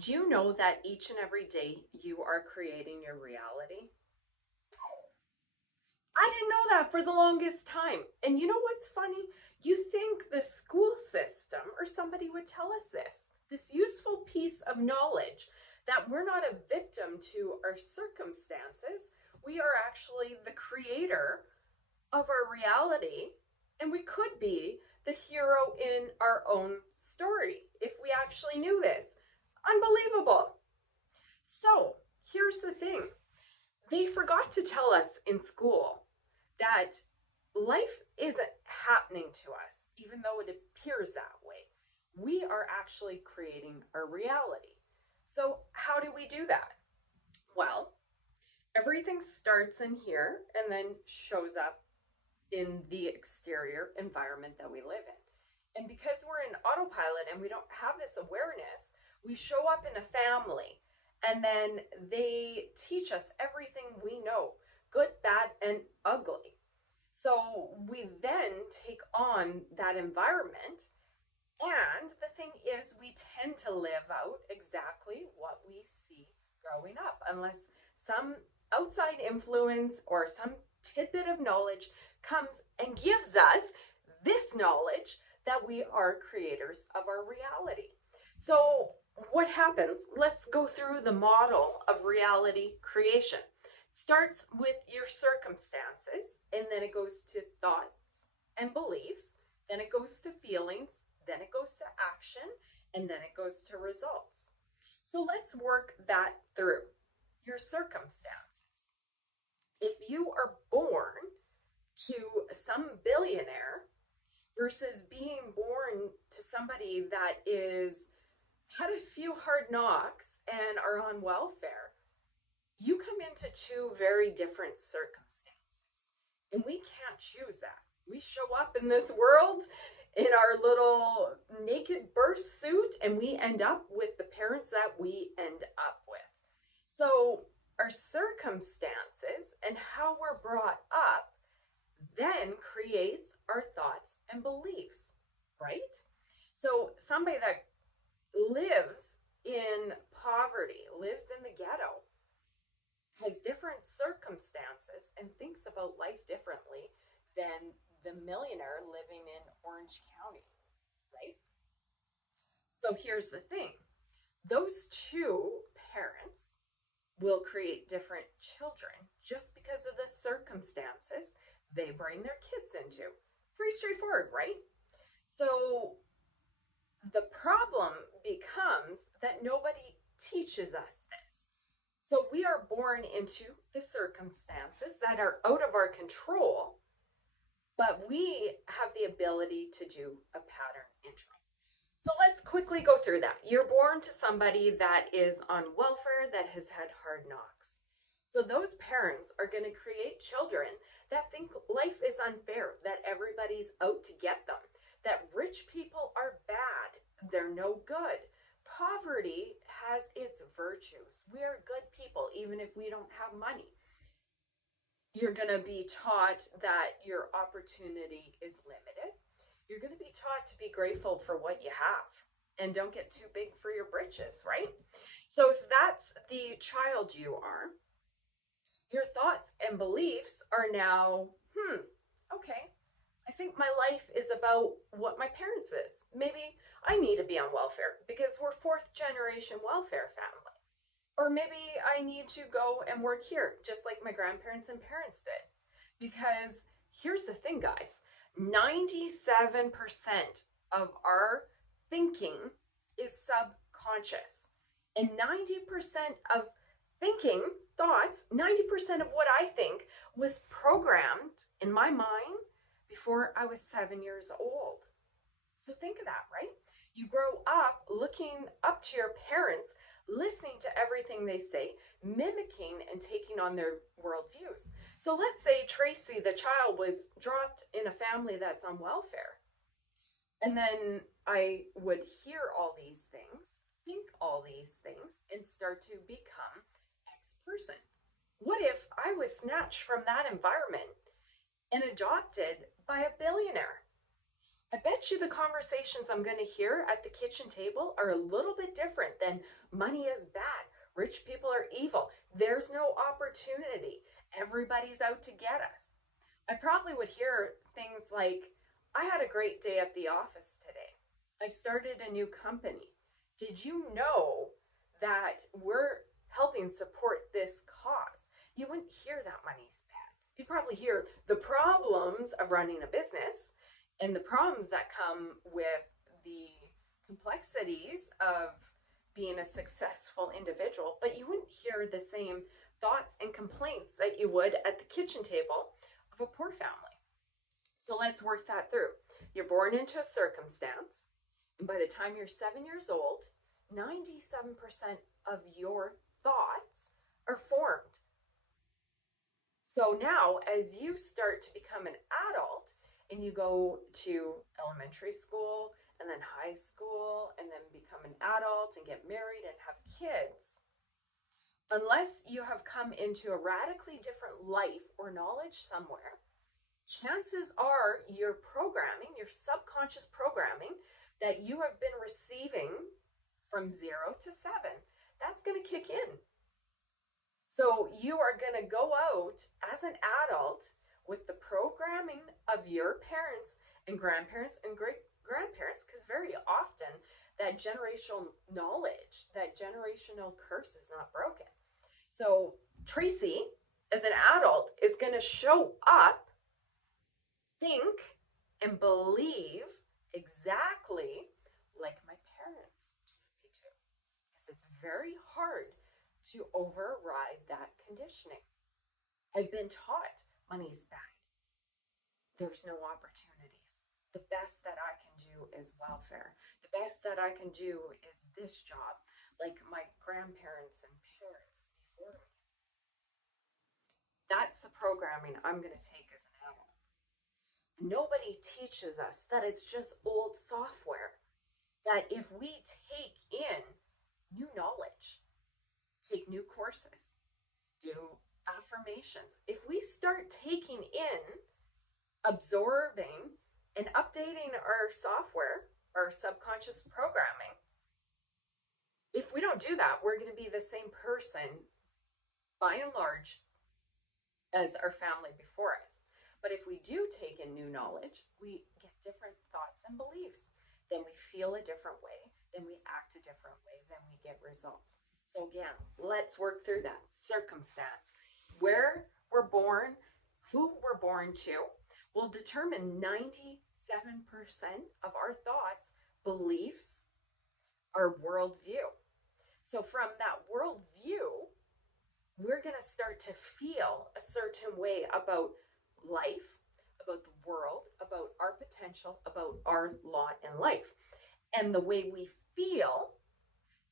Do you know that each and every day you are creating your reality? I didn't know that for the longest time. And you know what's funny? You think the school system or somebody would tell us this useful piece of knowledge that we're not a victim to our circumstances. We are actually the creator of our reality, and we could be the hero in our own story if we actually knew this. Unbelievable. So here's the thing, they forgot to tell us in school that life isn't happening to us, even though it appears that way. We are actually creating our reality. So, how do we do that? Well, everything starts in here and then shows up in the exterior environment that we live in. And because we're in autopilot and we don't have this awareness, we show up in a family and then they teach us everything we know, good, bad, and ugly. So we then take on that environment. And the thing is, we tend to live out exactly what we see growing up, unless some outside influence or some tidbit of knowledge comes and gives us this knowledge that we are creators of our reality. So, what happens? Let's go through the model of reality creation. It starts with your circumstances, and then it goes to thoughts and beliefs, then it goes to feelings, then it goes to action, and then it goes to results. So let's work that through. Your circumstances. If you are born to some billionaire versus being born to somebody that is had a few hard knocks and are on welfare, you come into two very different circumstances. And we can't choose that. We show up in this world in our little naked birth suit and we end up with the parents that we end up with. So, our circumstances and how we're brought up then creates our thoughts and beliefs, right? So, somebody that lives in poverty, lives in the ghetto, has different circumstances and thinks about life differently than the millionaire living in Orange County, right? So here's the thing, those two parents will create different children just because of the circumstances they bring their kids into. Pretty straightforward, right? So the problem becomes that nobody teaches us this. So we are born into the circumstances that are out of our control, but we have the ability to do a pattern intro. So let's quickly go through that. You're born to somebody that is on welfare, that has had hard knocks. So those parents are going to create children that think life is unfair, that everybody's out to get them, that rich people are bad, they're no good. Poverty has its virtues. We are good people, even if we don't have money. You're going to be taught that your opportunity is limited. You're going to be taught to be grateful for what you have and don't get too big for your britches, right? So if that's the child you are, your thoughts and beliefs are now, okay, I think my life is about what my parents is. Maybe I need to be on welfare because we're fourth generation welfare family. Or maybe I need to go and work here, just like my grandparents and parents did. Because here's the thing, guys, 97% of our thinking is subconscious. And 90% of thinking, thoughts, 90% of what I think was programmed in my mind before I was 7 years old. So think of that, right? You grow up looking up to your parents, listening to everything they say, mimicking and taking on their worldviews. So let's say Tracy, the child, was dropped in a family that's on welfare. And then I would hear all these things, think all these things, and start to become X person. What if I was snatched from that environment and adopted by a billionaire? I bet you the conversations I'm going to hear at the kitchen table are a little bit different than money is bad, rich people are evil, there's no opportunity, everybody's out to get us. I probably would hear things like, I had a great day at the office today. I've started a new company. Did you know that we're helping support this cause? You wouldn't hear that money's bad. You'd probably hear the problems of running a business and the problems that come with the complexities of being a successful individual, but you wouldn't hear the same thoughts and complaints that you would at the kitchen table of a poor family. So let's work that through. You're born into a circumstance, and by the time you're 7 years old, 97% of your thoughts are formed. So now, as you start to become an adult and you go to elementary school and then high school and then become an adult and get married and have kids, unless you have come into a radically different life or knowledge somewhere, chances are your programming, your subconscious programming that you have been receiving from 0 to 7, that's going to kick in. So you are going to go out as an adult with the programming of your parents and grandparents and great-grandparents, because very often that generational knowledge, that generational curse is not broken. So Tracy, as an adult, is going to show up, think, and believe exactly like my parents taught me to. Because it's very hard to override that conditioning. I've been taught money's bad. There's no opportunities. The best that I can do is welfare. The best that I can do is this job, like my grandparents and parents before me. That's the programming I'm going to take as an adult. Nobody teaches us that it's just old software. That if we take in new knowledge, take new courses, do affirmations, if we start taking in, absorbing, and updating our software, our subconscious programming, if we don't do that, we're going to be the same person, by and large, as our family before us. But if we do take in new knowledge, we get different thoughts and beliefs. Then we feel a different way, then we act a different way, then we get results. So again, let's work through that circumstance. Where we're born, who we're born to, will determine 97% of our thoughts, beliefs, our worldview. So from that worldview, we're going to start to feel a certain way about life, about the world, about our potential, about our lot in life. And the way we feel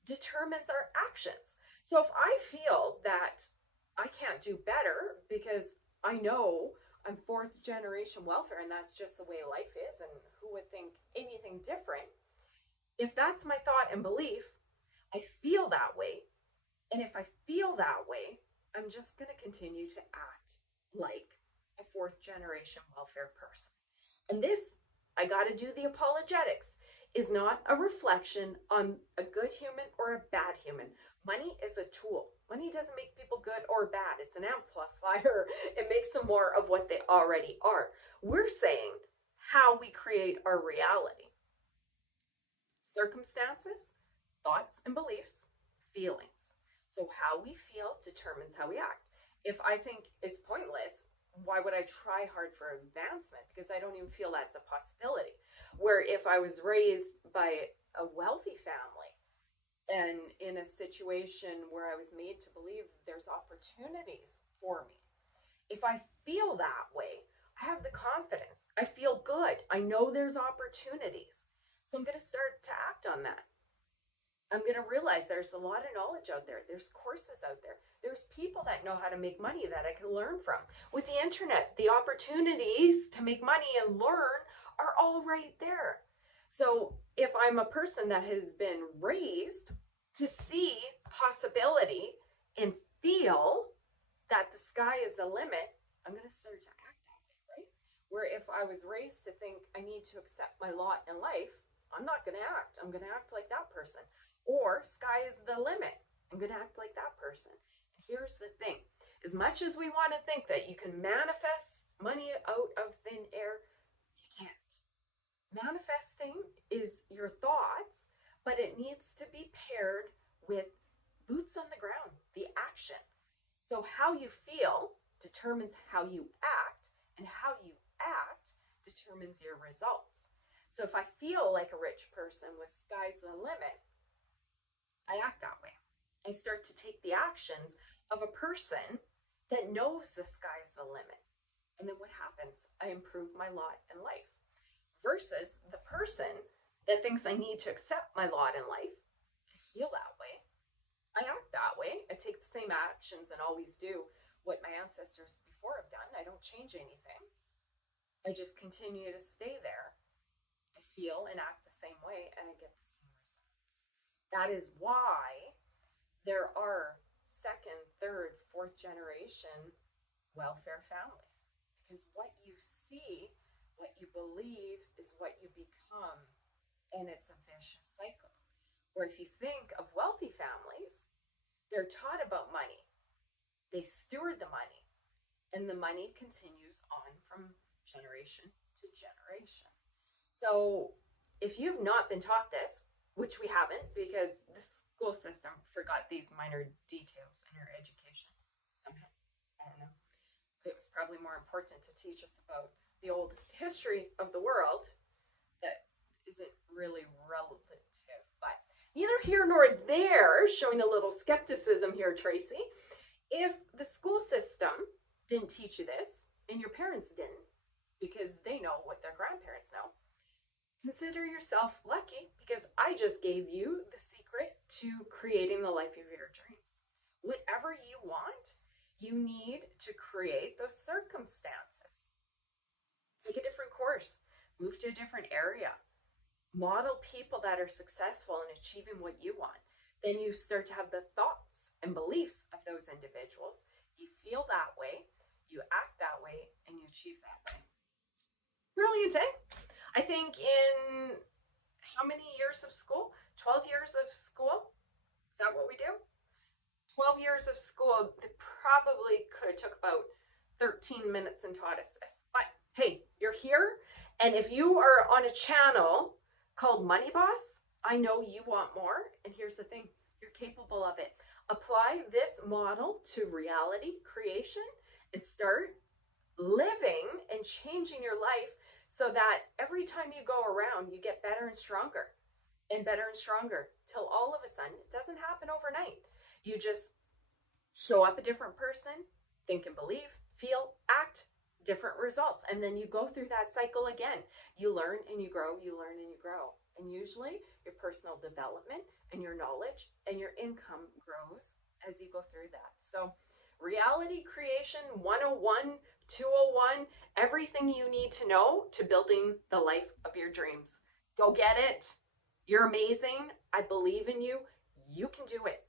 determines our actions. So if I feel that I can't do better because I know I'm 4th generation welfare and that's just the way life is and who would think anything different, if that's my thought and belief, I feel that way. And if I feel that way, I'm just going to continue to act like a 4th generation welfare person. And this, I got to do the apologetics, is not a reflection on a good human or a bad human. Money is a tool. Money doesn't make people good or bad. It's an amplifier. It makes them more of what they already are. We're saying how we create our reality. Circumstances, thoughts and beliefs, feelings. So how we feel determines how we act. If I think it's pointless, why would I try hard for advancement? Because I don't even feel that's a possibility. Where if I was raised by a wealthy family and in a situation where I was made to believe there's opportunities for me, if I feel that way, I have the confidence. I feel good. I know there's opportunities. So I'm going to start to act on that. I'm going to realize there's a lot of knowledge out there. There's courses out there. There's people that know how to make money that I can learn from. With the internet, the opportunities to make money and learn are all right there. So if I'm a person that has been raised to see possibility and feel that the sky is the limit, I'm going to start to act that way, right? Where if I was raised to think I need to accept my lot in life, I'm not going to act. I'm going to act like that person. Or sky is the limit. I'm going to act like that person. And here's the thing. As much as we want to think that you can manifest money out of thin air, you can't. Manifesting is your thoughts, but it needs to be paired with boots on the ground, the action. So how you feel determines how you act, and how you act determines your results. So if I feel like a rich person with sky's the limit, I act that way. I start to take the actions of a person that knows the sky's the limit. And then what happens? I improve my lot in life. Versus the person that thinks I need to accept my lot in life. I feel that way. I act that way. I take the same actions and always do what my ancestors before have done. I don't change anything. I just continue to stay there. I feel and act the same way, and I get the same results. That is why there are second, third, fourth generation welfare families. Because what you see, what you believe is what you become, and it's a vicious cycle. Or if you think of wealthy families, they're taught about money. They steward the money, and the money continues on from generation to generation. So if you've not been taught this, which we haven't, because the school system forgot these minor details in our education somehow, I don't know. It was probably more important to teach us about the old history of the world that isn't really relative. But neither here nor there, showing a little skepticism here, Tracy. If the school system didn't teach you this, and your parents didn't, because they know what their grandparents know, consider yourself lucky, because I just gave you the secret to creating the life of your dreams. Whatever you want, you need to create those circumstances. Take a different course, move to a different area, model people that are successful in achieving what you want. Then you start to have the thoughts and beliefs of those individuals. You feel that way, you act that way, and you achieve that way. Brilliant, eh? I think in how many years of school? 12 years of school? Is that what we do? 12 years of school, they probably could have took about 13 minutes and taught us this. But hey, you're here, and if you are on a channel called Money Boss, I know you want more, and here's the thing, you're capable of it. Apply this model to reality creation and start living and changing your life so that every time you go around, you get better and stronger till all of a sudden, it doesn't happen overnight. You just show up a different person, think and believe, feel, act, different results. And then you go through that cycle again. You learn and you grow, you learn and you grow. And usually your personal development and your knowledge and your income grows as you go through that. So reality creation 101, 201, everything you need to know to building the life of your dreams. Go get it. You're amazing. I believe in you. You can do it.